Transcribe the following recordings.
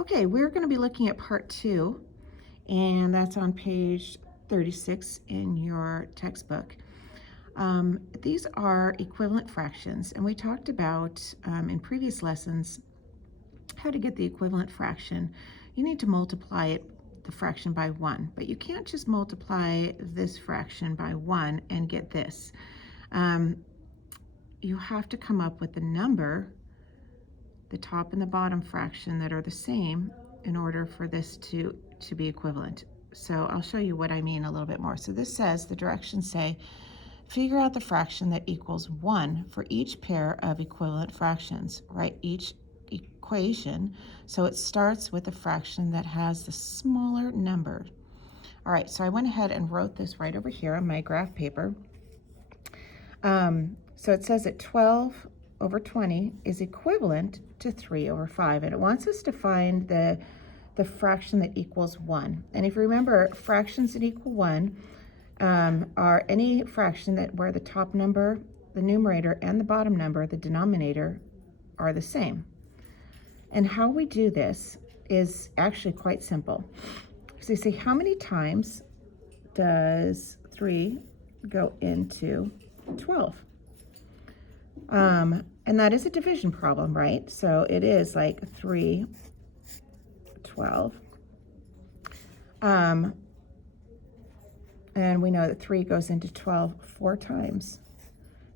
Okay, we're going to be looking at part 2, and that's on page 36 in your textbook. These are equivalent fractions, and we talked about in previous lessons how to get the equivalent fraction. You need to multiply the fraction by 1, but you can't just multiply this fraction by 1 and get this. You have to come up with a number, the top and the bottom fraction, that are the same in order for this to be equivalent. So I'll show you what I mean a little bit more. So this says, the directions say, figure out the fraction that equals 1 for each pair of equivalent fractions. Write each equation so it starts with a fraction that has the smaller number. All right, so I went ahead and wrote this right over here on my graph paper. So it says that 12 over 20 is equivalent to 3 over 5, and it wants us to find the fraction that equals 1. And if you remember, fractions that equal 1 are any fraction where the top number, the numerator, and the bottom number, the denominator, are the same. And how we do this is actually quite simple. So you say, how many times does 3 go into 12? And that is a division problem, right? So it is like 3, 12. And we know that 3 goes into 12 4 times,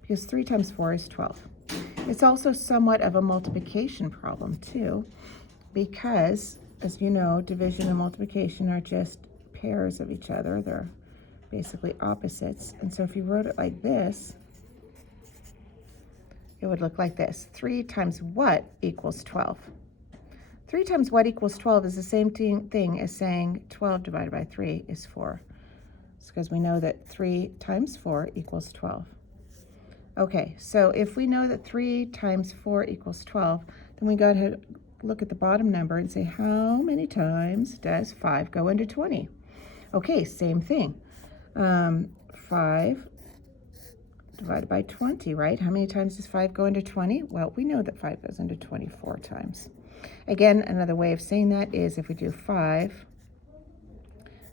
because 3 times 4 is 12. It's also somewhat of a multiplication problem too, because, as you know, division and multiplication are just pairs of each other. They're basically opposites. And so if you wrote it like this, it would look like this. 3 times what equals 12? 3 times what equals 12 is the same thing as saying 12 divided by 3 is 4. It's because we know that 3 times 4 equals 12. Okay, so if we know that 3 times 4 equals 12, then we go ahead and look at the bottom number and say, how many times does 5 go into 20? Okay, same thing. 5 divided by 20, right? How many times does 5 go into 20? Well, we know that 5 goes into 24 times. Again, another way of saying that is if we do 5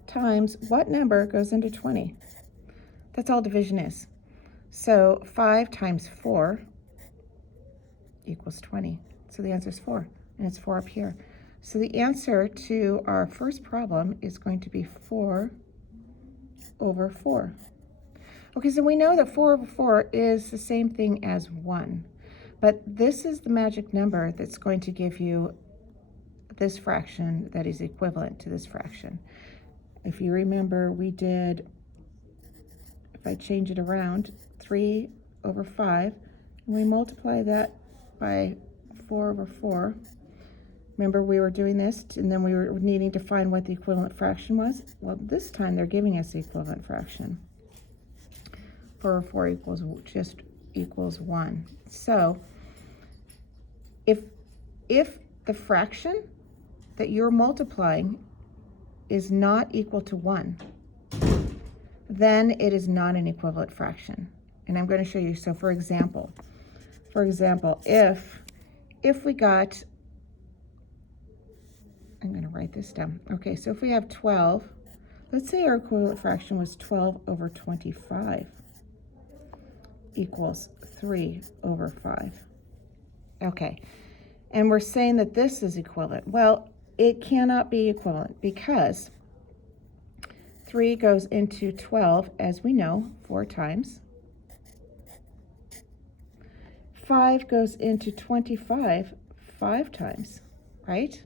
times what number goes into 20? That's all division is. So 5 times 4 equals 20. So the answer is 4, and it's 4 up here. So the answer to our first problem is going to be 4 over 4. Okay, so we know that 4 over 4 is the same thing as 1, but this is the magic number that's going to give you this fraction that is equivalent to this fraction. If you remember, we did, if I change it around, 3 over 5, and we multiply that by 4 over 4. Remember, we were doing this, and then we were needing to find what the equivalent fraction was? Well, this time they're giving us the equivalent fraction. 4 over 4 equals 1. So if the fraction that you're multiplying is not equal to 1, then it is not an equivalent fraction. And I'm going to show you. So for example, if we got, I'm going to write this down. Okay, so if we have 12, let's say our equivalent fraction was 12 over 25 equals 3 over 5. Okay, and we're saying that this is equivalent. Well, it cannot be equivalent because 3 goes into 12, as we know, 4 times. 5 goes into 25 5 times, right?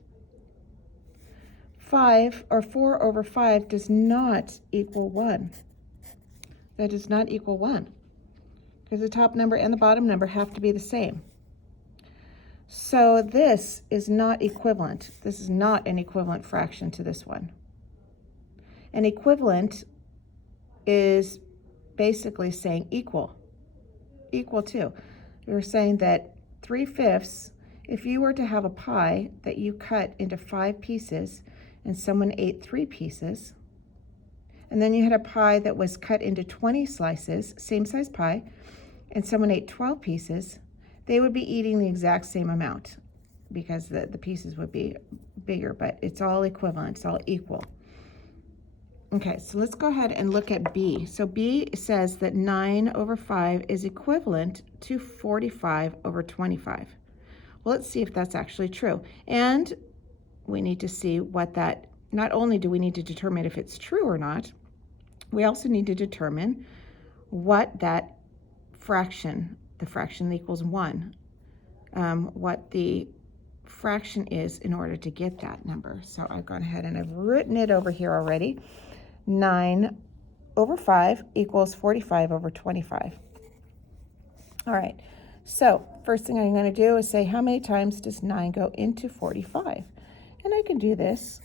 5 or 4 over 5 does not equal 1. That does not equal 1, because the top number and the bottom number have to be the same. So this is not equivalent. This is not an equivalent fraction to this one. An equivalent is basically saying equal to. You're saying that 3/5, if you were to have a pie that you cut into 5 pieces and someone ate 3 pieces, and then you had a pie that was cut into 20 slices, same size pie, and someone ate 12 pieces, they would be eating the exact same amount because the pieces would be bigger, but it's all equivalent, it's all equal. Okay, so let's go ahead and look at B. So B says that 9 over 5 is equivalent to 45 over 25. Well, let's see if that's actually true. And we need to see what that, not only do we need to determine if it's true or not, we also need to determine what that fraction, the fraction that equals 1, what the fraction is in order to get that number. So I've gone ahead and I've written it over here already. 9 over 5 equals 45 over 25. All right, so first thing I'm going to do is say how many times does 9 go into 45? And I can do this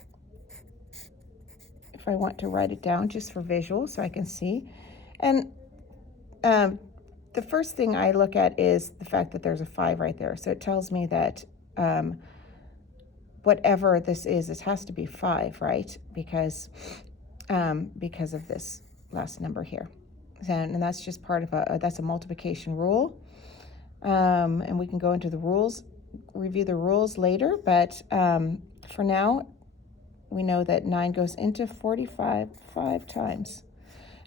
if I want to write it down just for visual so I can see. And the first thing I look at is the fact that there's a 5 right there. So it tells me that whatever this is, it has to be 5, right? Because of this last number here. And that's just part of that's a multiplication rule. And we can go into the rules, review the rules later, but for now, we know that 9 goes into 45 5 times.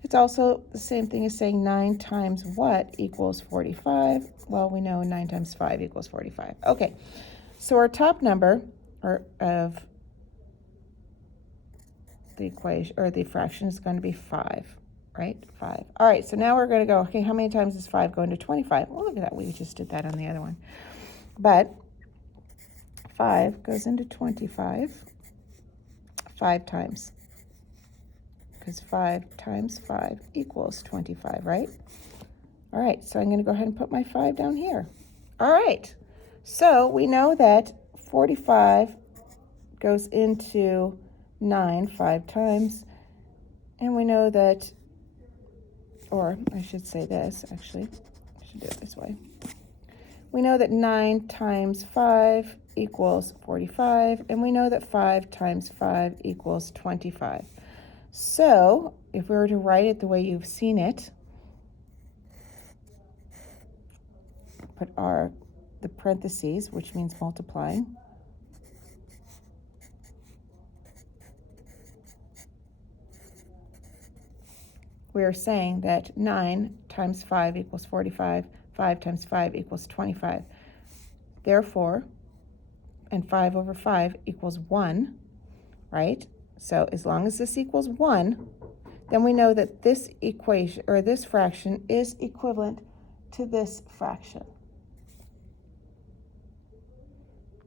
It's also the same thing as saying 9 times what equals 45? Well, we know 9 times 5 equals 45. Okay, so our top number of the equation, or the fraction, is going to be 5, right? 5. All right, so now we're going to go, okay, how many times does 5 go into 25? Well, look at that, we just did that on the other one. But 5 goes into 25 5 times, because 5 times 5 equals 25, right? All right, so I'm going to go ahead and put my 5 down here. All right, so we know that 45 goes into 9 5 times, and we know that, or I should say this, actually, I should do it this way. We know that 9 times 5 equals 45, and we know that 5 times 5 equals 25. So if we were to write it the way you've seen it, put the parentheses, which means multiplying, we are saying that 9 times 5 equals 45, 5 times 5 equals 25. Therefore, and 5 over 5 equals 1, right? So as long as this equals 1, then we know that this equation, or this fraction, is equivalent to this fraction.